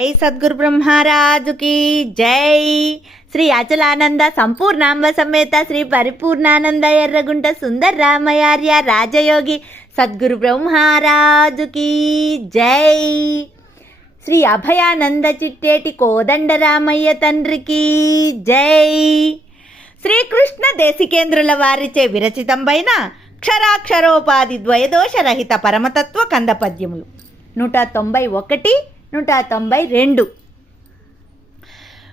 జై సద్గురు బ్రహ్మరాజుకి జై. శ్రీ అచలానంద సంపూర్ణాంబ సమేత శ్రీ పరిపూర్ణానంద ఎర్రగుంట సుందర రామయార్య రాజయోగి సద్గురు బ్రహ్మరాజుకి జై. శ్రీ అభయానంద చిట్టేటి కోదండ రామయ్య తండ్రికి జై. శ్రీకృష్ణ దేశికేంద్రుల వారిచే విరచితంపైన క్షరాక్షరోపాధి ద్వయదోషరహిత పరమతత్వ కందపద్యములు. నూట తొంభై ఒకటి నూట తొంభై రెండు.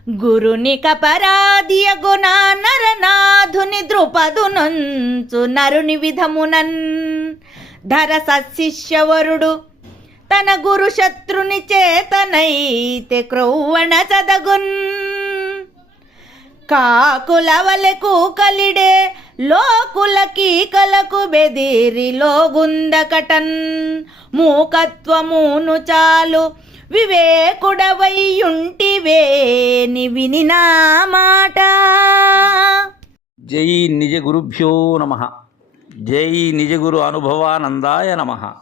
గురుని కపరాధియ నరనాధుని నరనాథుని ద్రుపదునంచు నరుని విధమునన్ ధర సశిష్యవరుడు తన గురు శత్రుని చేతనైతే క్రౌవణ చదగున్. కాకులవలకు కలిడే లోకుల కీకలకు బెదిరి లోగుందకటన్. మూకత్వమును చాలు వివేకుడవయ్యుంటివే ని వినినా మాట. జై నిజ గురుభ్యో నమ. జై నిజ గురు అనుభవానందాయ నమ.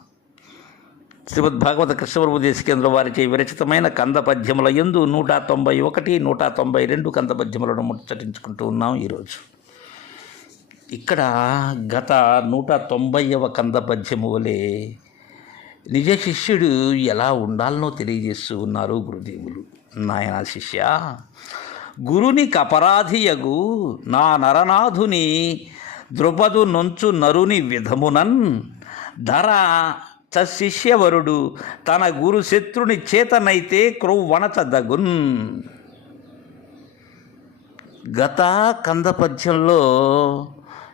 శ్రీమద్భాగవత కృష్ణప్రభు దేశకేంద్ర వారిచే విరచితమైన కంద పద్యముల ఎందు నూట తొంభై ఒకటి నూట తొంభై రెండు కంద పద్యములను ముచ్చటించుకుంటూ ఉన్నాం ఈరోజు. ఇక్కడ గత నూట తొంభైవ కంద పద్యము వలె నిజ శిష్యుడు ఎలా ఉండాలనో తెలియజేస్తూ ఉన్నారు గురుదేవులు. నాయన శిష్య గురుని కపరాధియగు నా నరనాథుని ద్రుపదు నొంచు నరుని విధమునన్ ధర తశిష్యవరుడు తన గురు శత్రుని చేతనైతే క్రొవ్వనచదగున్ గత కందపద్యంలో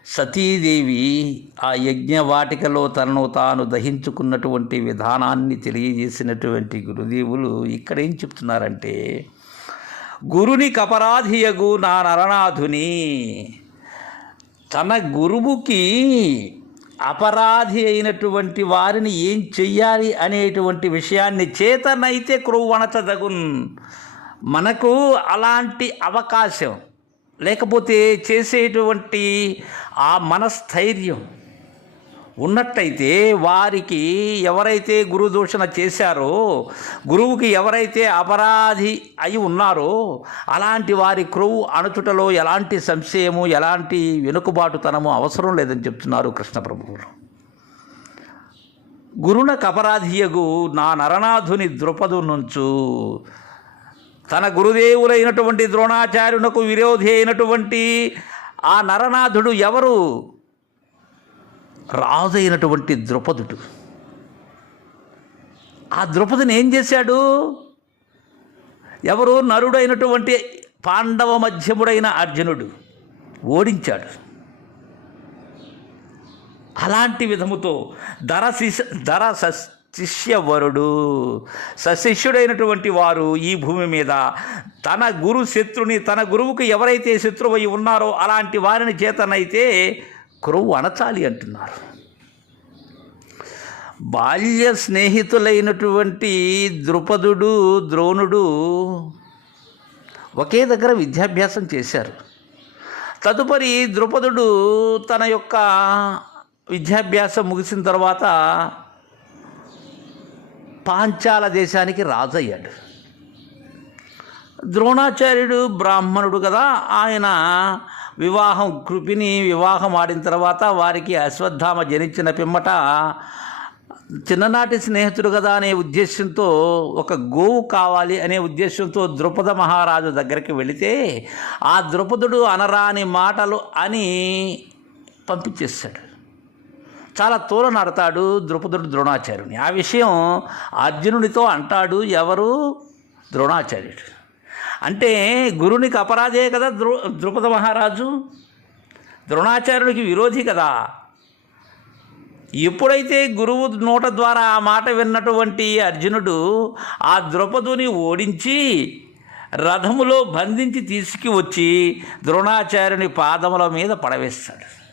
సతీదేవి ఆ యజ్ఞవాటికలో తనను తాను దహించుకున్నటువంటి విధానాన్ని తెలియజేసినటువంటి గురుదేవులు ఇక్కడ ఏం చెప్తున్నారంటే గురుని కపరాధియగు నా నరనాథుని. తన గురువుకి అపరాధి అయినటువంటి వారిని ఏం చెయ్యాలి అనేటువంటి విషయాన్ని చేతనైతే క్రొవ్వనచదగున్ మనకు అలాంటి అవకాశం లేకపోతే చేసేటువంటి ఆ మనస్థైర్యం ఉన్నట్టయితే వారికి ఎవరైతే గురుదూషణ చేశారో గురువుకి ఎవరైతే అపరాధి అయి ఉన్నారో అలాంటి వారి క్రొవ్వు అణుచుటలో ఎలాంటి సంశయము ఎలాంటి వెనుకబాటుతనము అవసరం లేదని చెప్తున్నారు కృష్ణ ప్రభువులు. గురునకు అపరాధియగు నా నరనాథుని ద్రుపదు నుంచు తన గురుదేవులైనటువంటి ద్రోణాచార్యునకు విరోధి అయినటువంటి ఆ నరనాథుడు ఎవరు? రాజు అయినటువంటి ద్రుపదుడు. ఆ ద్రుపదిని ఏం చేశాడు? ఎవరు? నరుడైనటువంటి పాండవ మధ్యముడైన అర్జునుడు ఓడించాడు. అలాంటి విధముతో ధర శిశ ధర శిష్యవరుడు. సశిష్యుడైనటువంటి వారు ఈ భూమి మీద తన గురు శత్రుని తన గురువుకు ఎవరైతే శత్రువై ఉన్నారో అలాంటి వారిని చేతనైతే క్రొవ్వు అణచాలి అంటున్నారు. బాల్య స్నేహితులైనటువంటి ద్రుపదుడు ద్రోణుడు ఒకే దగ్గర విద్యాభ్యాసం చేశారు. తదుపరి ద్రుపదుడు తన యొక్క విద్యాభ్యాసం ముగిసిన తర్వాత పాంచాల దేశానికి రాజయ్యాడు. ద్రోణాచార్యుడు బ్రాహ్మణుడు కదా ఆయన వివాహం కృపిని వివాహం ఆడిన తర్వాత వారికి అశ్వత్థామ జనించిన పిమ్మట చిన్ననాటి స్నేహితుడు కదా అనే ఉద్దేశంతో ఒక గోవు కావాలి అనే ఉద్దేశంతో ద్రుపద మహారాజు దగ్గరికి వెళితే ఆ ద్రుపదుడు అనరాని మాటలు అని పంపించేశాడు. చాలా తోల నడతాడు ద్రుపదుడు ద్రోణాచార్యుని. ఆ విషయం అర్జునుడితో అంటాడు ఎవరు? ద్రోణాచార్యుడు. అంటే గురునికి అపరాధే కదా ద్రు ద్రుపద మహారాజు? ద్రోణాచార్యుడికి విరోధి కదా. ఎప్పుడైతే గురువు నోట ద్వారా ఆ మాట విన్నటువంటి అర్జునుడు ఆ ద్రుపదుని ఓడించి రథములో బంధించి తీసుకువచ్చి ద్రోణాచార్యుని పాదముల మీద పడవేస్తాడు.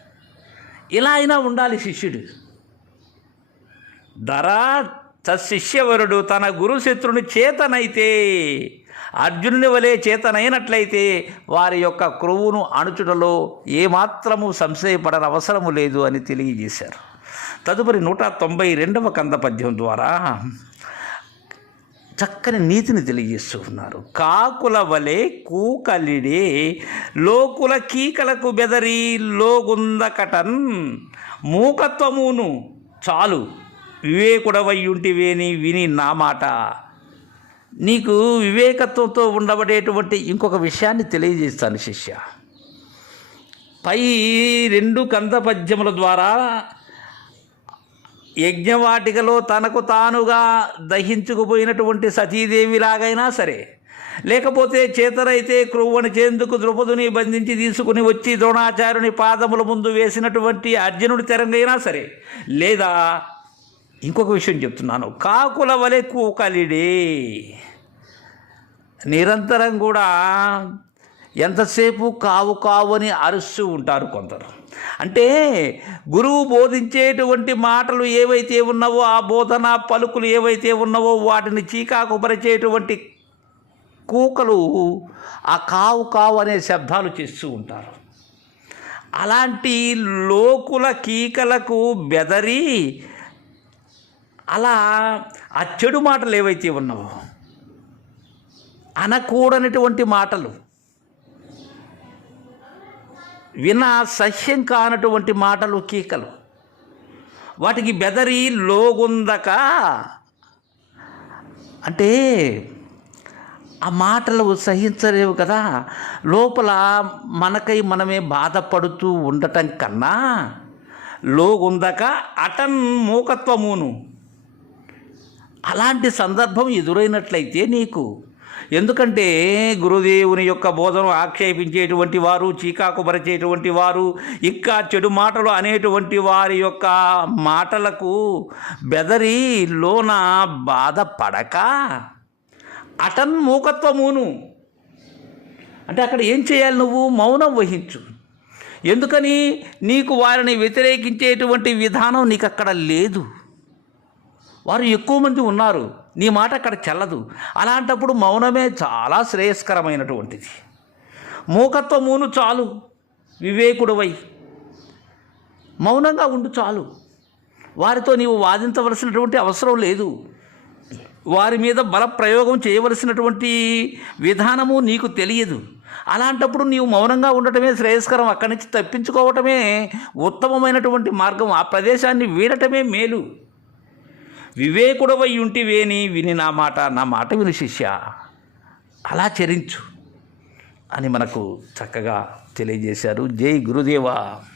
ఇలా అయినా ఉండాలి శిష్యుడు. ధర తశిష్యవరుడు తన గురుశత్రుని చేతనైతే అర్జునుని వలె చేతనైనట్లయితే వారి యొక్క క్రొవ్వును అణుచుటలో ఏమాత్రము సంశయపడని అవసరము లేదు అని తెలియజేశారు. తదుపరి నూట తొంభై రెండవ కంద పద్యం ద్వారా చక్కని నీతిని తెలియజేస్తూ ఉన్నారు. కాకుల వలె కూకలిడే లోకుల కీకలకు బెదరి లోగుందకటన్ మూకత్వమును. చాలు వివేకుడవయ్యుంటివేని విని నా మాట. నీకు వివేకత్వంతో ఉండబడేటువంటి ఇంకొక విషయాన్ని తెలియజేస్తాను శిష్య. పై రెండు కంద పద్యముల ద్వారా యజ్ఞవాటికలో తనకు తానుగా దహించుకుపోయినటువంటి సతీదేవిలాగైనా సరే లేకపోతే చేతరైతే క్రొవ్వని చేందుకు ద్రౌపదుని బంధించి తీసుకుని వచ్చి ద్రోణాచార్యుని పాదముల ముందు వేసినటువంటి అర్జునుడి తెరంగైనా సరే లేదా ఇంకొక విషయం చెప్తున్నాను. కాకుల వలె కూకలిడే. నిరంతరం కూడా ఎంతసేపు కావు కావు అని అరుస్తూ ఉంటారు కొందరు. అంటే గురువు బోధించేటువంటి మాటలు ఏవైతే ఉన్నావో ఆ బోధన పలుకులు ఏవైతే ఉన్నావో వాటిని చీకాకు పరిచేటువంటి కూకలు ఆ కావు కావు అనే శబ్దాలు చేస్తూ ఉంటారు. అలాంటి లోకుల కీకలకు బెదరి అలా ఆ చెడు మాటలు ఏవైతే ఉన్నావో అనకూడనటువంటి మాటలు విన సహ్యం కానటువంటి మాటలు కీకలు. వాటికి బెదరి లోగుందక. అంటే ఆ మాటలు సహించలేవు కదా. లోపల మనకై మనమే బాధపడుతూ ఉండటం కన్నా లోగుందక అటన్ మూకత్వమును. అలాంటి సందర్భం ఎదురైనట్లయితే నీకు ఎందుకంటే గురుదేవుని యొక్క బోధను ఆక్షేపించేటువంటి వారు చీకాకు పరిచేటువంటి వారు ఇంకా చెడు మాటలు అనేటువంటి వారి యొక్క మాటలకు బెదరి లోన బాధపడక. అటన్మూకత్వమును అంటే అక్కడ ఏం చేయాలి నువ్వు? మౌనం వహించు. ఎందుకని నీకు వారిని వ్యతిరేకించేటువంటి విధానం నీకు అక్కడ లేదు. వారు ఎక్కువ మంది ఉన్నారు. నీ మాట అక్కడ చెల్లదు. అలాంటప్పుడు మౌనమే చాలా శ్రేయస్కరమైనటువంటిది. మూకత్వమును చాలు. వివేకుడువై. మౌనంగా ఉండు చాలు. వారితో నీవు వాదించవలసినటువంటి అవసరం లేదు. వారి మీద బల ప్రయోగం చేయవలసినటువంటి విధానము నీకు తెలియదు. అలాంటప్పుడు నీవు మౌనంగా ఉండటమే శ్రేయస్కరం. అక్కడి నుంచి తప్పించుకోవటమే ఉత్తమమైనటువంటి మార్గం. ఆ ప్రదేశాన్ని వీడటమే మేలు. వివేకుడవై ఉంటివేని విని నా మాట నా మాట విను శిష్య. అలా చరించు అని మనకు చక్కగా తెలియజేశారు. జై గురుదేవా.